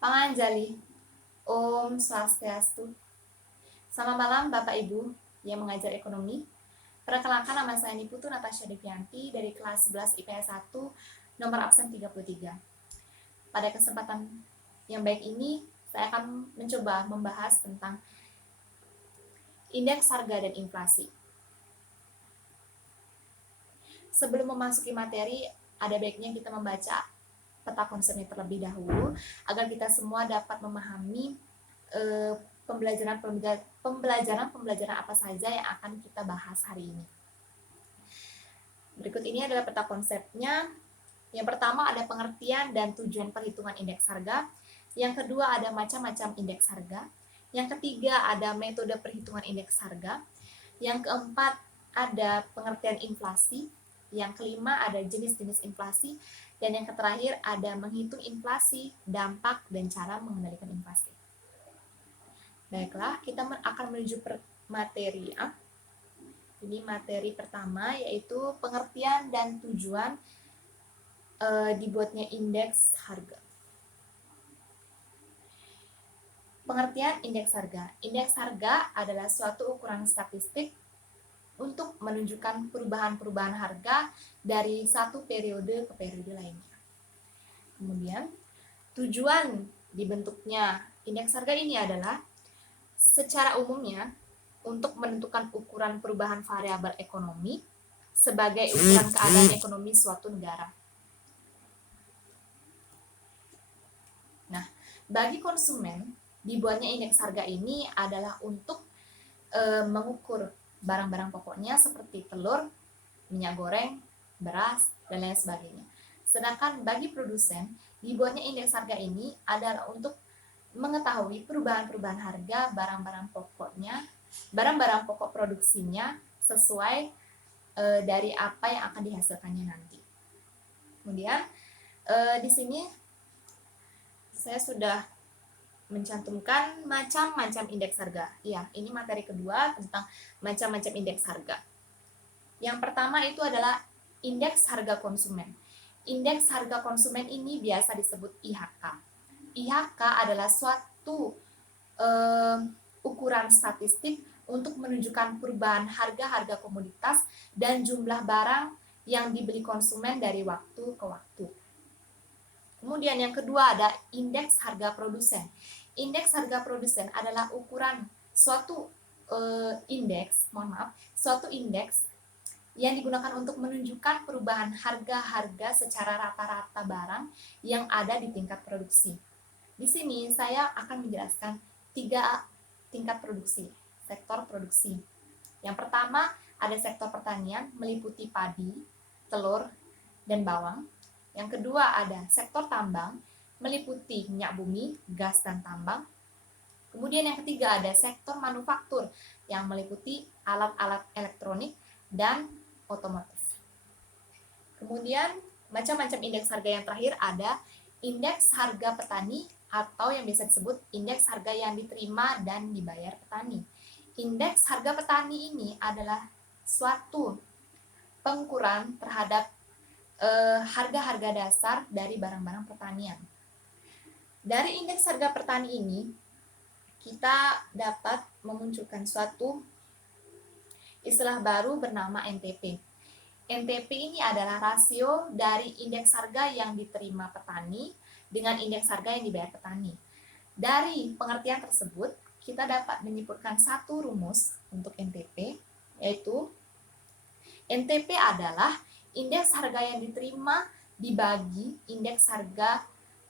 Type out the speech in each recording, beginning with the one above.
Panganjali, Om Swastiastu. Selamat malam Bapak Ibu yang mengajar ekonomi. Perkenalkan, nama saya Niputu Natasha Devianti dari kelas 11 IPS 1, nomor absen 33. Pada kesempatan yang baik ini, saya akan mencoba membahas tentang indeks harga dan inflasi. Sebelum memasuki materi, ada baiknya kita membaca peta konsepnya terlebih dahulu agar kita semua dapat memahami pembelajaran apa saja yang akan kita bahas hari ini. Berikut ini adalah peta konsepnya. Yang pertama ada pengertian dan tujuan perhitungan indeks harga. Yang kedua ada macam-macam indeks harga. Yang ketiga ada metode perhitungan indeks harga. Yang keempat ada pengertian inflasi. Yang kelima ada jenis-jenis inflasi. Dan yang terakhir ada menghitung inflasi, dampak, dan cara mengendalikan inflasi. Baiklah, kita akan menuju materi A. Ini materi pertama yaitu pengertian dan tujuan dibuatnya indeks harga. Pengertian indeks harga. Indeks harga adalah suatu ukuran statistik untuk menunjukkan perubahan-perubahan harga dari satu periode ke periode lainnya. Kemudian, tujuan dibentuknya indeks harga ini adalah secara umumnya untuk menentukan ukuran perubahan variabel ekonomi sebagai ukuran keadaan ekonomi suatu negara. Nah, bagi konsumen, dibuatnya indeks harga ini adalah untuk mengukur barang-barang pokoknya seperti telur, minyak goreng, beras, dan lain sebagainya. Sedangkan bagi produsen, dibuatnya indeks harga ini adalah untuk mengetahui perubahan-perubahan harga barang-barang pokoknya, barang-barang pokok produksinya sesuai dari apa yang akan dihasilkannya nanti. Kemudian di sini saya sudah mencantumkan macam-macam indeks harga. Ya, ini materi kedua tentang macam-macam indeks harga. Yang pertama itu adalah indeks harga konsumen. Indeks harga konsumen ini biasa disebut IHK. IHK adalah suatu ukuran statistik untuk menunjukkan perubahan harga-harga komoditas dan jumlah barang yang dibeli konsumen dari waktu ke waktu. Kemudian yang kedua ada indeks harga produsen. Indeks harga produsen adalah ukuran suatu suatu indeks yang digunakan untuk menunjukkan perubahan harga-harga secara rata-rata barang yang ada di tingkat produksi. Di sini saya akan menjelaskan 3 tingkat produksi, sektor produksi. Yang pertama ada sektor pertanian meliputi padi, telur, dan bawang. Yang kedua ada sektor tambang meliputi minyak bumi, gas, dan tambang. Kemudian yang ketiga ada sektor manufaktur yang meliputi alat-alat elektronik dan otomotif. Kemudian macam-macam indeks harga yang terakhir ada indeks harga petani atau yang biasa disebut indeks harga yang diterima dan dibayar petani. Indeks harga petani ini adalah suatu pengukuran terhadap harga-harga dasar dari barang-barang pertanian. Dari indeks harga petani ini, kita dapat memunculkan suatu istilah baru bernama NTP. NTP ini adalah rasio dari indeks harga yang diterima petani dengan indeks harga yang dibayar petani. Dari pengertian tersebut, kita dapat menyimpulkan satu rumus untuk NTP, yaitu NTP adalah indeks harga yang diterima dibagi indeks harga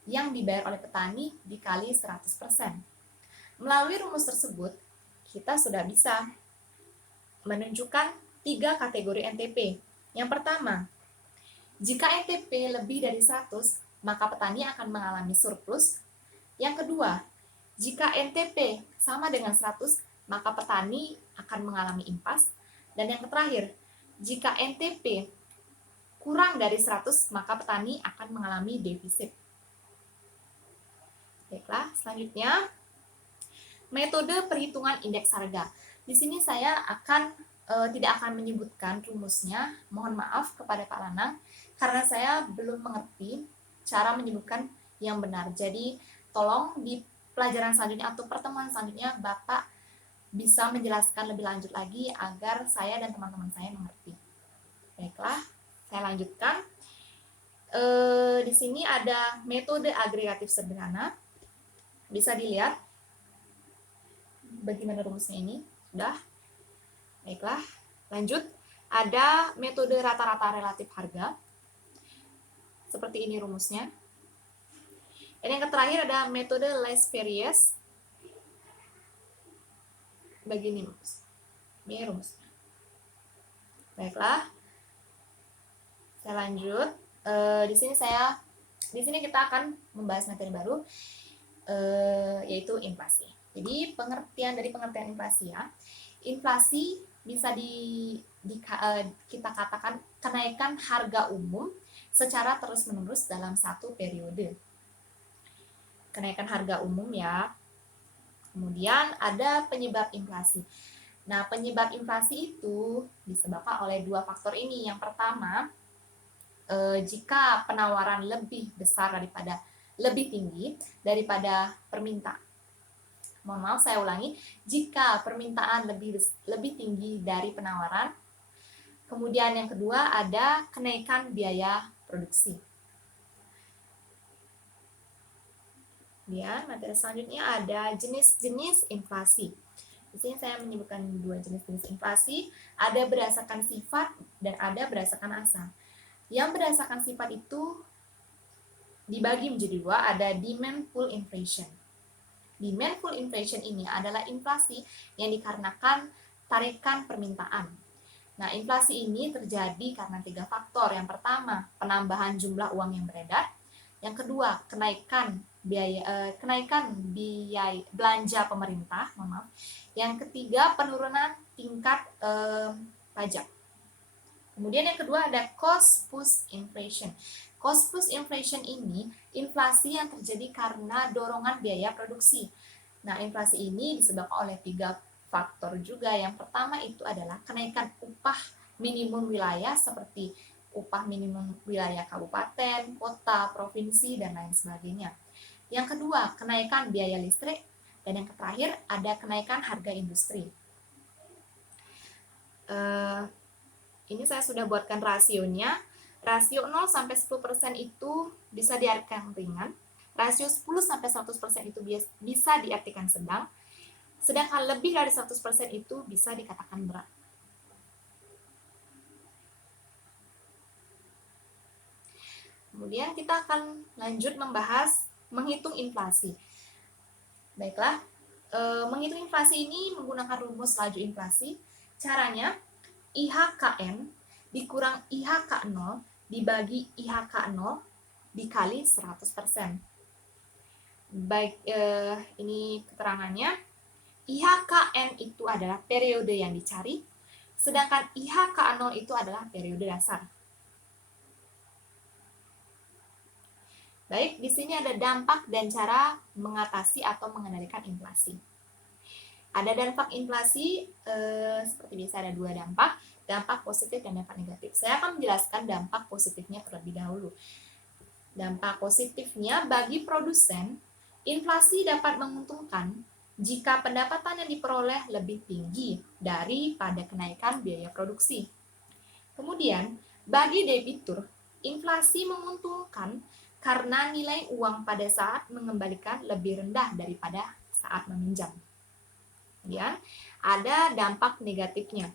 yang dibayar oleh petani dikali 100%. Melalui rumus tersebut, kita sudah bisa menunjukkan 3 kategori NTP. Yang pertama, jika NTP lebih dari 100, maka petani akan mengalami surplus. Yang kedua, jika NTP sama dengan 100, maka petani akan mengalami impas. Dan yang terakhir, jika NTP kurang dari 100, maka petani akan mengalami defisit. Baiklah, selanjutnya metode perhitungan indeks harga. Di sini saya akan tidak akan menyebutkan rumusnya. Mohon maaf kepada Pak Lanang karena saya belum mengerti cara menyebutkan yang benar. Jadi tolong di pelajaran selanjutnya atau pertemuan selanjutnya Bapak bisa menjelaskan lebih lanjut lagi agar saya dan teman-teman saya mengerti. Baiklah, saya lanjutkan. Di sini ada metode agregatif sederhana. Bisa dilihat bagaimana rumusnya ini. Sudah. Baiklah, lanjut. Ada metode rata-rata relatif harga. Seperti ini rumusnya. Dan yang terakhir ada metode less various. Begini rumus. Ini rumusnya. Baiklah. Saya lanjut. Di sini kita akan membahas materi baru, yaitu inflasi. Jadi dari pengertian inflasi ya. Inflasi bisa kita katakan kenaikan harga umum secara terus-menerus dalam satu periode. Kenaikan harga umum ya. Kemudian ada penyebab inflasi. Nah, penyebab inflasi itu disebabkan oleh dua faktor ini. Yang pertama, jika penawaran lebih tinggi daripada permintaan. Mohon maaf, saya ulangi. Jika permintaan lebih tinggi dari penawaran. Kemudian yang kedua ada kenaikan biaya produksi. Kemudian materi selanjutnya ada jenis-jenis inflasi. Di sini saya menyebutkan dua jenis-jenis inflasi, ada berdasarkan sifat dan ada berdasarkan asa. Yang berdasarkan sifat itu dibagi menjadi dua, ada demand pull inflation. Demand pull inflation ini adalah inflasi yang dikarenakan tarikan permintaan. Nah, inflasi ini terjadi karena tiga faktor. Yang pertama, penambahan jumlah uang yang beredar. Yang kedua, kenaikan biaya belanja pemerintah. Yang ketiga, penurunan tingkat pajak. Kemudian yang kedua ada cost push inflation. Cost push inflation ini inflasi yang terjadi karena dorongan biaya produksi. Nah, inflasi ini disebabkan oleh tiga faktor juga. Yang pertama itu adalah kenaikan upah minimum wilayah seperti upah minimum wilayah kabupaten, kota, provinsi, dan lain sebagainya. Yang kedua, kenaikan biaya listrik. Dan yang terakhir ada kenaikan harga industri. Ini saya sudah buatkan rasionya. Rasio 0 sampai 10% itu bisa diartikan ringan. Rasio 10 sampai 100% itu bisa diartikan sedang. Sedangkan lebih dari 100% itu bisa dikatakan berat. Kemudian kita akan lanjut membahas menghitung inflasi. Baiklah, menghitung inflasi ini menggunakan rumus laju inflasi. Caranya IHKN dikurang IHK0 dibagi IHK0 dikali 100%. Baik, ini keterangannya. IHKN itu adalah periode yang dicari, sedangkan IHK0 itu adalah periode dasar. Baik, di sini ada dampak dan cara mengatasi atau mengendalikan inflasi. Ada dampak inflasi, seperti biasa ada dua dampak positif dan dampak negatif. Saya akan menjelaskan dampak positifnya terlebih dahulu. Dampak positifnya bagi produsen, inflasi dapat menguntungkan jika pendapatan yang diperoleh lebih tinggi daripada kenaikan biaya produksi. Kemudian, bagi debitur, inflasi menguntungkan karena nilai uang pada saat mengembalikan lebih rendah daripada saat meminjam. Kemudian, ada dampak negatifnya.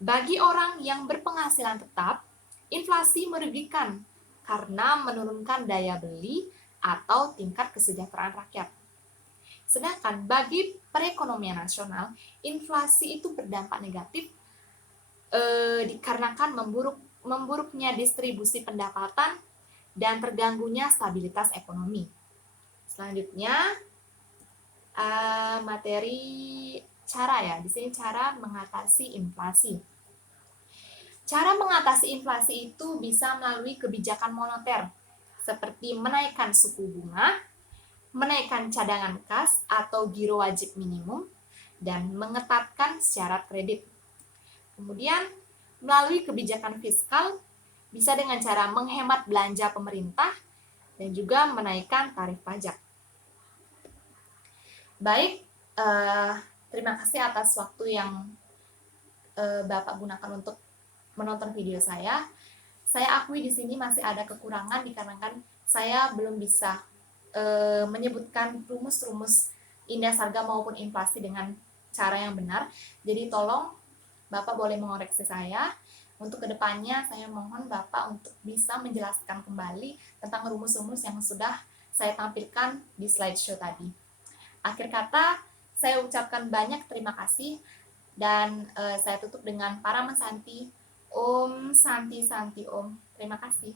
Bagi orang yang berpenghasilan tetap, inflasi merugikan karena menurunkan daya beli atau tingkat kesejahteraan rakyat. Sedangkan bagi perekonomian nasional, inflasi itu berdampak negatif dikarenakan memburuknya distribusi pendapatan dan terganggunya stabilitas ekonomi. Selanjutnya, materi cara ya. Di sini cara mengatasi inflasi. Cara mengatasi inflasi itu bisa melalui kebijakan moneter, seperti menaikkan suku bunga, menaikkan cadangan kas atau giro wajib minimum, dan mengetatkan syarat kredit. Kemudian, melalui kebijakan fiskal, bisa dengan cara menghemat belanja pemerintah dan juga menaikkan tarif pajak. Baik, terima kasih atas waktu yang Bapak gunakan untuk menonton video saya. Saya akui di sini masih ada kekurangan dikarenakan saya belum bisa menyebutkan rumus-rumus indeks harga maupun inflasi dengan cara yang benar. Jadi tolong Bapak boleh mengoreksi saya. Untuk kedepannya saya mohon Bapak untuk bisa menjelaskan kembali tentang rumus-rumus yang sudah saya tampilkan di slideshow tadi. Akhir kata, saya ucapkan banyak terima kasih dan saya tutup dengan Parama Santi. Om Santi Santi Om. Terima kasih.